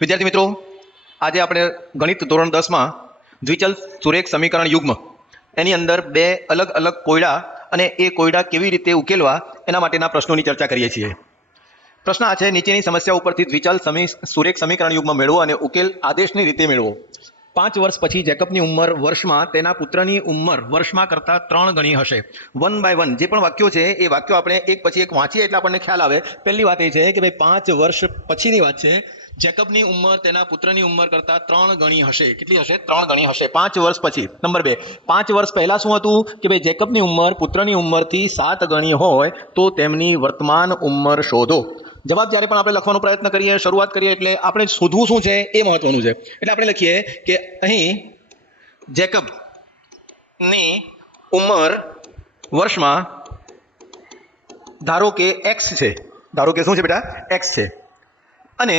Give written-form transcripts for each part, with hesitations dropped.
વિદ્યાર્થી મિત્રો, આજે આપણે ગણિત ધોરણ 10 માં દ્વિચલ સુરેખ સમીકરણ યુગ્મ એની અંદર બે અલગ અલગ કોયડા અને એ કોયડા કેવી રીતે ઉકેલવા એના માટેના પ્રશ્નોની ચર્ચા કરીએ છીએ. પ્રશ્ન આ છે, નીચેની સમસ્યા ઉપરથી દ્વિચલ સુરેખ સમીકરણ યુગ્મ મેળવો અને ઉકેલ આદેશની રીતે મેળવો. 5 વર્ષ પછી જેકબની ઉંમર વર્ષમાં તેના પુત્રની ઉંમર વર્ષમાં કરતા 3 ગણી હશે. 1 બાય 1 જે પણ વાક્યો છે એ વાક્યો આપણે એક પછી એક વાંચીએ એટલે આપણને ખ્યાલ આવે. પહેલી વાત એ છે કે ભાઈ 5 વર્ષ પછીની વાત છે. જેકબની ઉંમર તેના પુત્રની ઉંમર કરતા 3 ગણી હશે. કેટલી હશે? 3 ગણી હશે 5 વર્ષ પછી. નંબર 2, 5 વર્ષ પહેલા શું હતું કે ભાઈ જેકબની ઉંમર પુત્રની ઉંમરથી 7 ગણી હોય તો તેમની વર્તમાન ઉંમર શોધો. જવાબ જ્યારે પણ આપણે લખવાનો પ્રયત્ન કરીએ, શરૂઆત કરીએ એટલે આપણે શોધવું શું છે એ મહત્વનું છે. એટલે આપણે લખીએ કે અહીં જેકબની ઉંમર વર્ષમાં ધારો કે x છે. ધારો કે શું છે બેટા? x છે. અને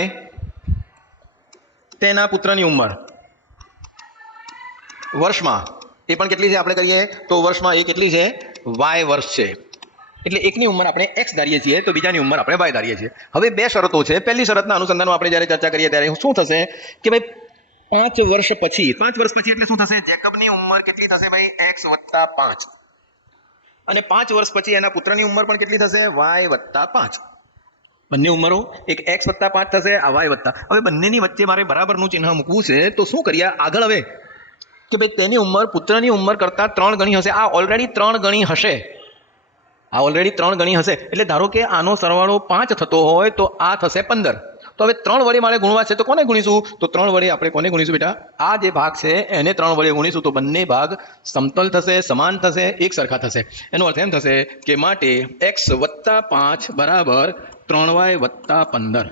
તેના પુત્રની ઉંમર વર્ષમાં એ પણ કેટલી છે આપણે કરીએ તો વર્ષમાં એ કેટલી છે? y વર્ષ છે. એટલે એકની ઉંમર આપણે x ધારીએ છીએ તો બીજાની ઉંમર આપણે y ધારીએ છીએ. હવે બે શરતો છે. પહેલી શરતના અનુસંધાનમાં આપણે જ્યારે ચર્ચા કરીએ ત્યારે શું થશે કે ભાઈ 5 વર્ષ પછી એટલે શું થશે? જેકબની ઉંમર કેટલી થશે ભાઈ? x + 5. અને 5 વર્ષ પછી એના પુત્રની ઉંમર પણ કેટલી થશે? y + 5. બંને ઉંમરો એક x + 5 થશે, આ y +. હવે બંનેની વચ્ચે મારે બરાબરનું ચિહ્ન મૂકવું છે તો શું કરીએ આગળ? હવે કે ભાઈ તેની ઉંમર પુત્રની ઉંમર કરતા 3 ગણી હશે. આ ઓલરેડી 3 ગણી હશે. એટલે ધારો કે આનો સરવાળો 5 થતો હોય તો આ થશે 15. તો હવે 3 વડે મારે ગુણવા છે તો કોને ગુણીશું? તો 3 વડે આપણે કોને ગુણીશું બેટા? આ જે ભાગ છે એને 3 વડે ગુણીશું તો બંને ભાગ સમતલ થશે, સમાન થશે, એક સરખા થશે. એનો અર્થ એમ થશે કે માટે x + 5 બરાબર 3y + 15.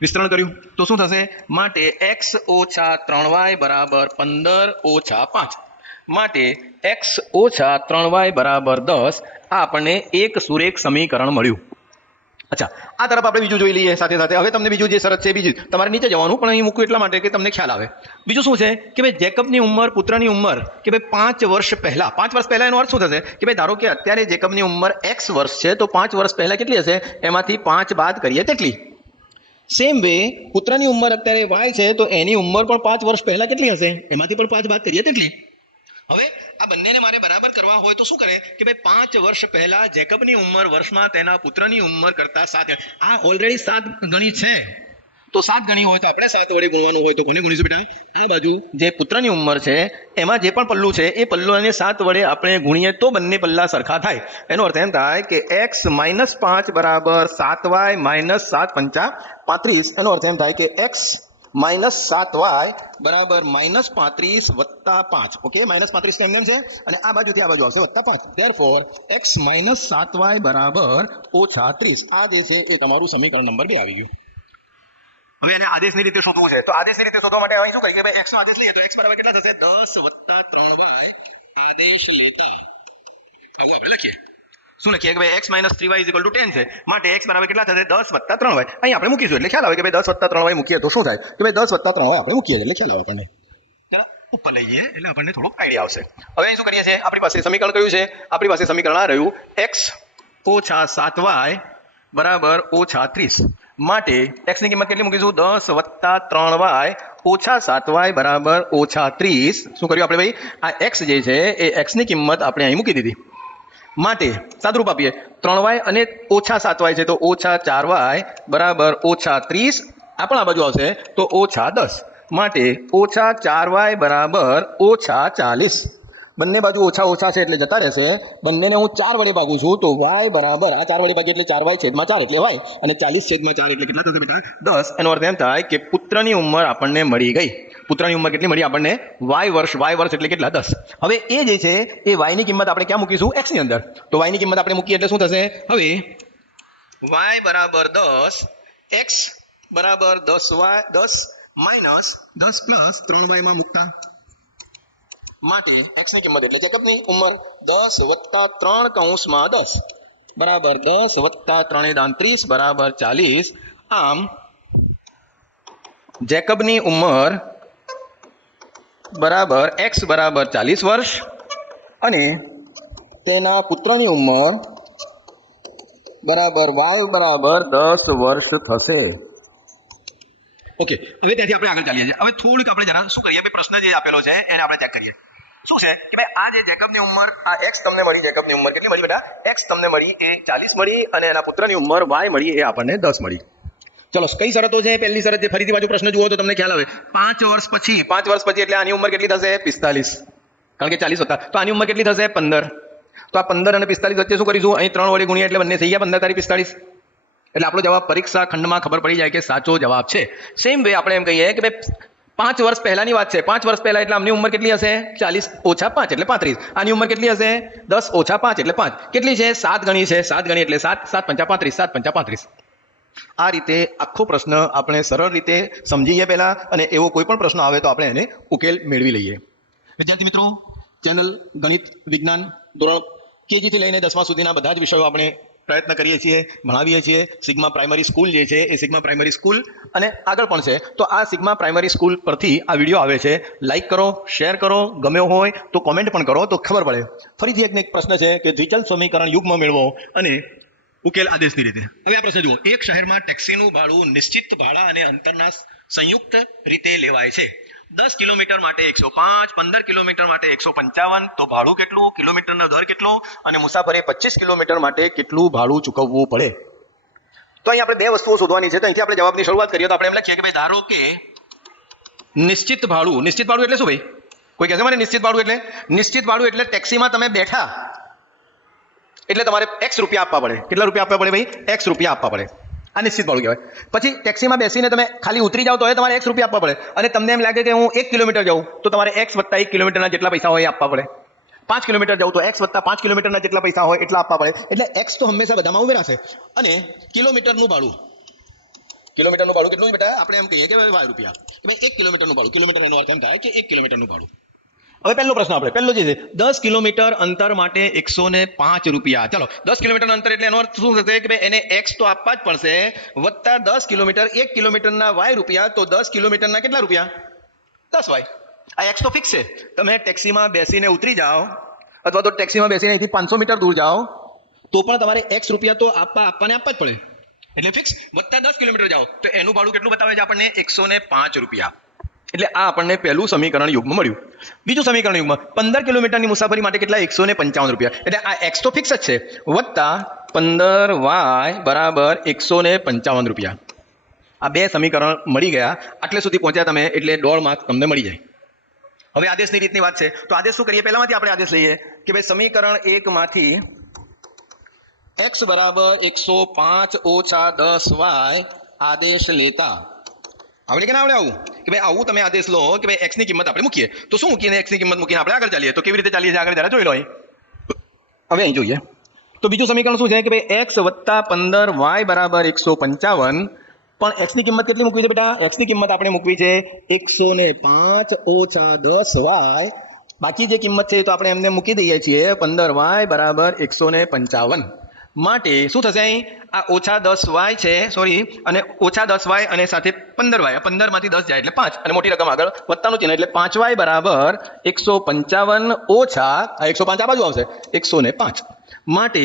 વિસ્તરણ કર્યું તો શું થશે? માટે x - 3y બરાબર 15 - 5. માટે x - 3y બરાબર 10. આ આપણને એક સુરેખ સમીકરણ મળ્યું. અચ્છા, આ તરફ આપણે બીજું જોઈ લઈએ સાથે સાથે. હવે તમને બીજું જે શરત છે બીજી તમારે નીચે જવાનું, પણ અહીં મૂકું એટલા માટે કે તમને ખ્યાલ આવે. બીજું શું છે કે ભાઈ જેકબની ઉંમર પુત્રની ઉંમર કે ભાઈ 5 વર્ષ પહેલા એનો અર્થ શું થશે કે ભાઈ ધારો કે અત્યારે જેકબની ઉંમર x વર્ષ છે તો 5 વર્ષ પહેલા કેટલી હશે? એમાંથી 5 બાદ કરીએ તેટલી. સેમ વે પુત્રની ઉંમર અત્યારે y છે તો એની ઉંમર પણ 5 વર્ષ પહેલા કેટલી હશે? એમાંથી પણ 5 બાદ કરીએ તેટલી. હવે આ બંનેને મારે બરાબર કરવા હોય તો શું કરે કે ભાઈ 5 વર્ષ પહેલા જેકબની ઉંમર વર્ષમાં તેના પુત્રની ઉંમર કરતા 7. આ ઓલરેડી 7 ગણી છે તો 7 ગણી હોય તો આપણે 7 વડે ગુણવાનું હોય તો કોને ગુણીશું બેટા? આ બાજુ જે પુત્રની ઉંમર છે એમાં જે પણ પલ્લું છે એ પલ્લુને 7 વડે આપણે ગુણીએ તો બંને પલ્લા સરખા થાય. એનો અર્થ એમ થાય કે x - 5 બરાબર 7y - 7 × 5 = 35. એનો અર્થ એમ થાય કે x - 7y બરાબર -35 + 5. ઓકે, -35 કેમ છે અને આ બાજુથી આ બાજુ આવશે +5. ધેરફોર x - 7y બરાબર -30. આ જે છે એ તમારું સમીકરણ નંબર 2 આવી ગયું. હવે એને આદેશની રીતે શોધવું છે તો આદેશની રીતે શોધવા માટે અહીં શું કરીએ કે ભાઈ x નો આદેશ લઈએ તો x બરાબર કેટલા થશે? 10 + 3y. આદેશ લેતા આવું આપણે લખીએ. શું લખીએ કે ભાઈ x - 3y = 10 છે. માટે x બરાબર કેટલા થશે? 10 + 3y. અહીં આપણે મૂકીશું એટલે ખ્યાલ આવે કે ભાઈ 10 + 3y મૂકીએ તો શું થાય કે ભાઈ 10 + 3y આપણે મૂકીએ એટલે ખ્યાલ આવે આપણને. ચાલો ઉપર લઈએ એટલે આપણને થોડું આઈડિયા આવશે. હવે અહીં શું કરીએ છીએ? આપણી પાસે સમીકરણ કયું છે? આપણી પાસે સમીકરણ આ રહ્યું x - 7y બરાબર -30. માટે x ની કિંમત કેટલી મૂકીશું? 10 + 3y - 7y બરાબર -30. શું કર્યું આપણે ભાઈ? આ x જે છે એ x ની કિંમત આપણે અહીં મૂકી દીધી. માટે સાદુરૂપ આપીએ 3y અને -7y છે તો -4y બરાબર -30. આ પણ આ બાજુ આવશે તો -10. માટે -4y બરાબર -40. બંને બાજુ ઓછા ઓછા છે એટલે જતા રહેશે. બંનેને હું 4 વડે ભાગું છું તો y બરાબર આ 4 વડે ભાગીએ એટલે 4y / 4 એટલે y અને 40/4 એટલે કેટલા થશે બેટા? 10. એનો અર્થ એમ થાય કે પુત્રની ઉંમર આપણને મળી ગઈ. પુત્રની ઉંમર કેટલી મળી આપણને? y વર્ષ એટલે કેટલા? 10. હવે એ જે છે એ y ની કિંમત આપણે ક્યાં મૂકીશું? x ની અંદર. તો y ની કિંમત આપણે મૂકીએ એટલે શું થશે? હવે y બરાબર 10, x બરાબર 10y 10 - 10 + 3y માં મૂકતા માટે x ની કિંમત એટલે જેકબની ઉંમર 10 + 3 કૌંસમાં 10 બરાબર 10 + 3 = 30 બરાબર 40. આમ જેકબની ઉંમર બરાબર x બરાબર 40 વર્ષ અને તેના પુત્રની ઉંમર બરાબર y બરાબર 10 વર્ષ થશે. ઓકે, હવે ત્યાંથી આપણે આગળ ચાલીએ છીએ. હવે થોડુંક આપણે જરા શું કરીએ, પ્રશ્ન જે આપેલો છે એને આપણે ચેક કરીએ. શું છે કે ભાઈ આ જે જેકબની ઉંમર, આ x તમને મળી, જેકબની ઉંમર કેટલી મળી બેટા? x તમને મળી એ 40 મળી અને એના પુત્રની ઉંમર y મળી એ આપણને 10 મળી. ચલો, કઈ શરતો છે? પહેલી શરત છે, ફરીથી બાજુ પ્રશ્ન જુઓ તો તમને ખ્યાલ આવે. 5 વર્ષ પછી એટલે આની ઉંમર કેટલી થશે? 45, કારણ કે 40 હતા, તો આની ઉંમર કેટલી થશે? 15. તો આ 15 અને 45 વચ્ચે શું કરીશું? અહીં 3 વડે ગુણીએ એટલે બંને થઈ ગયા 15 તારી 45. એટલે આપણો જવાબ પરીક્ષા ખંડમાં ખબર પડી જાય કે સાચો જવાબ છે. સેમ વે આપણે એમ કહીએ કે ભાઈ 5 વર્ષ પહેલાની વાત છે. 5 વર્ષ પહેલા એટલે આમની ઉંમર કેટલી હશે? 40 ઓછા 5 એટલે 35. આની ઉંમર કેટલી હશે? 10 ઓછા 5 એટલે 5. કેટલી છે? 7 ગણી છે. 7 ગણી એટલે 7, 7 પંચા 35, 7 પંચા 35. આ રીતે આખો પ્રશ્ન આપણે સરળ રીતે સમજીએ પહેલા, અને એવો કોઈ પણ પ્રશ્ન આવે તો આપણે એને ઉકેલ મેળવી લઈએ. વિદ્યાર્થી મિત્રો, ચેનલ ગણિત વિજ્ઞાન ધોરણ કેજી થી લઈને 10મા સુધીના બધા જ વિષયો આપણે પ્રયત્ન કરીએ છીએ, ભણાવીએ છીએ. સિગ્મા પ્રાઇમરી સ્કૂલ જે છે એ સિગ્મા પ્રાઇમરી સ્કૂલ અને આગળ પણ છે. તો આ સિગ્મા પ્રાઇમરી સ્કૂલ પરથી આ વિડીયો આવે છે. લાઇક કરો, શેર કરો, ગમ્યો હોય તો કોમેન્ટ પણ કરો તો ખબર પડે. ફરીથી એક પ્રશ્ન છે કે દ્વિચલ સમીકરણ યુગ્મ મેળવો અને ઉકેલ આદેશની રીતે. હવે આ પ્રશ્ન જુઓ. એક શહેરમાં ટેક્સીનું ભાડું નિશ્ચિત ભાડા અને અંતરના સંયુક્ત રીતે લેવાય છે. 10 કિલોમીટર માટે 105, 15 કિલોમીટર માટે 155. તો ભાડું કેટલું? કિલોમીટરનો દર કેટલો? અને મુસાફરે 25 કિલોમીટર માટે કેટલું ભાડું ચૂકવવું પડે? તો અહીં આપણે બે વસ્તુઓ શોધવાની છે. તો અહીંથી આપણે જવાબની શરૂઆત કરીએ તો આપણે એમ લખીએ કે ભાઈ ધારો કે નિશ્ચિત ભાડું. નિશ્ચિત ભાડું એટલે શું ભાઈ? કોઈ કહેશે મને નિશ્ચિત ભાડું એટલે? નિશ્ચિત ભાડું એટલે ટેક્સીમાં તમે બેઠા એટલે તમારે x રૂપિયા આપવા પડે. કેટલા રૂપિયા આપવા પડે ભાઈ? x રૂપિયા આપવા પડે. આ નિશ્ચિત ભાડું કહેવાય. પછી ટેક્સીમાં બેસીને તમે ખાલી ઉતરી જાઓ તો તમારે x રૂપિયા આપવા પડે. અને તમને એમ લાગે કે હું 1 કિલોમીટર જાઉં તો તમારે x વત્તા 1 કિલોમીટરના જેટલા પૈસા હોય એ આપવા પડે. 5 કિલોમીટર જાઉં તો x વત્તા 5 કિલોમીટરના જેટલા પૈસા હોય એટલા આપવા પડે. એટલે x તો હંમેશા બધામાં ઉમેરાશે. અને કિલોમીટરનું ભાડું કેટલું બેટા? આપણે એમ કહીએ કે y રૂપિયા. એટલે 1 કિલોમીટરનું ભાડું. કિલોમીટરનો અર્થ એમ થાય કે 1 કિલોમીટરનું ભાડું. હવે પહેલો પ્રશ્ન પહેલો જે છે 10 કિલોમીટર અંતર માટે 105 રૂપિયા. ચલો, 10 કિલોમીટર અંતર એટલે એનો અર્થ શું થશે કે ભાઈ એને x તો આપવા જ પડશે, વત્તા 10 કિલોમીટર, 1 કિલોમીટરના y રૂપિયા. તો 10 કિલોમીટરના કેટલા રૂપિયા? 10y. આ x તો ફિક્સ છે. તમે ટેક્સીમાં બેસીને ઉતરી જાઓ અથવા તો ટેક્સીમાં બેસીને અહીંથી 500 મીટર દૂર જાઓ તો પણ તમારે x રૂપિયા તો આપવા જ પડે. એટલે ફિક્સ. વત્તા 10 કિલોમીટર જાઓ તો એનું ભાડું કેટલું બતાવે છે આપણને? 105 રૂપિયા. એટલે આ આપણને પહેલું સમીકરણ યુગ્મ મળ્યું. બીજું સમીકરણ યુગ્મ 15 કિલોમીટરની મુસાફરી માટે કેટલા? 155 રૂપિયા. એટલે આ x તો ફિક્સ જ છે, વત્તા 15y બરાબર 155 રૂપિયા. આ બે સમીકરણ મળી ગયા. આટલે સુધી પહોંચ્યા તમે એટલે 1.5 માર્ક તમને મળી જાય. હવે આદેશની રીતની વાત છે તો આદેશ શું કરીએ? પહેલામાંથી આપણે આદેશ લઈએ કે ભાઈ સમીકરણ 1 માંથી x બરાબર 105 ઓછા 10y આદેશ લેતા આવડે કે ના આવડે? આવું કે ભાઈ આવું તમે આદેશ લો કે ભાઈ x ની કિંમત આપણે મૂકીએ. તો શું મૂકીને x ની કિંમત મૂકીને આપણે આગળ ચાલીએ? તો કેવી રીતે ચાલીએ છીએ આગળ જરા જોઈ લો. હવે અહીં જોઈએ તો બીજું સમીકરણ શું છે કે ભાઈ x વત્તા 15y બરાબર 155. પણ x ની કિંમત કેટલી મૂકવી છે બેટા? x ની કિંમત આપણે મૂકવી છે 105 ઓછા 10y. બાકી જે કિંમત છે તો આપણે એમને મૂકી દઈએ છીએ 15y બરાબર 155. માટે શું થશે? અહીં આ ઓછા 10y છે, સોરી, અને ઓછા 10y અને સાથે 15y. 15 માંથી 10 જાય એટલે 5 અને મોટી રકમ આગળ વત્તાનું ચિહ્ન એટલે 5y બરાબર 155 ઓછા 105 આ બાજુ આવશે 105. માટે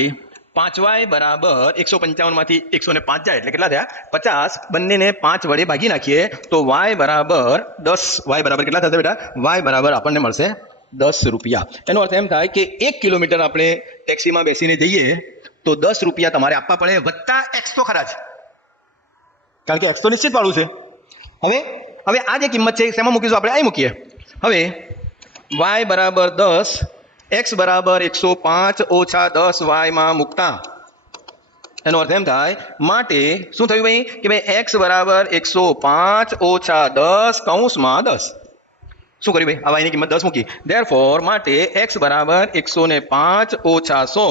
5y બરાબર 155 માંથી 105 જાય એટલે કેટલા થયા? 50. બંનેને 5 વડે ભાગી નાખીએ તો y બરાબર 10. y બરાબર કેટલા થશે બેટા? y બરાબર આપણને મળશે 10 રૂપિયા. એનો અર્થ એમ થાય કે 1 કિલોમીટર આપણે ટેક્સીમાં બેસીને જઈએ તો 10 રૂપિયા તમારે આપવા પડે, વત્તા x તો ખરા જ, કારણ કે x તો નિશ્ચિત ભાડું છે. હવે આ જે કિંમત છે શેમાં મૂકીશું આપણે? અહીં મૂકીએ. હવે y બરાબર 10, x બરાબર 105 ઓછા 10y માં મૂકતા એનો અર્થ એમ થાય માટે શું થયું ભાઈ કે ભાઈ x બરાબર 105 ઓછા 10 કૌંસમાં 10. શું કર્યું ભાઈ? આ y ની કિંમત 10 મૂકી. ધેરફોર માટે x બરાબર 105 ઓછા 100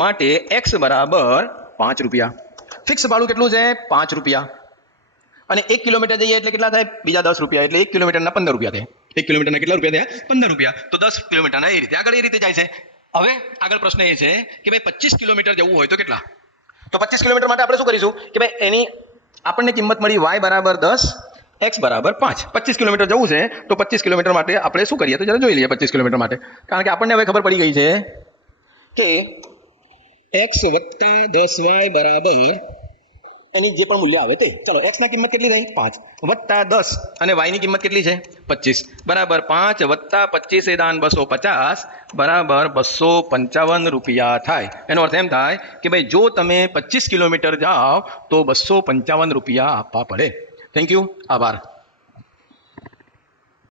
માટે x બરાબર 5 રૂપિયા. ફિક્સ ભાડું કેટલું છે? 5 રૂપિયા. અને 1 કિલોમીટર જઈએ એટલે કેટલા થાય? બીજા 10 રૂપિયા. એટલે 1 કિલોમીટરના 15 રૂપિયા થાય. 1 કિલોમીટરના કેટલા રૂપિયા થયા? 15 રૂપિયા. તો 10 કિલોમીટરના એ રીતે આગળ જાય છે. હવે આગળ પ્રશ્ન એ છે કે ભાઈ 25 કિલોમીટર જવું હોય તો કેટલા? તો 25 કિલોમીટર માટે આપણે શું કરીશું કે ભાઈ એની આપણને કિંમત મળી y બરાબર 10, x બરાબર 5. 25 કિલોમીટર જવું છે તો 25 કિલોમીટર માટે આપણે શું કરીએ તો જરા જોઈ લઈએ. 25 કિલોમીટર માટે કારણ કે આપણને હવે ખબર પડી ગઈ છે કે x વત્તા 10y બરાબર એની જે પણ મૂલ્ય આવે તે. ચલો એક્સના કિંમત કેટલી થઈ 5 વત્તા 10 અને વાયની કિંમત કેટલી છે 25 બરાબર 5 વત્તા 25 એ દાન 250 બરાબર 255 રૂપિયા થાય. એનો અર્થ એમ થાય કે ભાઈ જો તમે 25 કિલોમીટર જાઓ તો 255 રૂપિયા આપવા પડે. થેન્ક યુ, આભાર.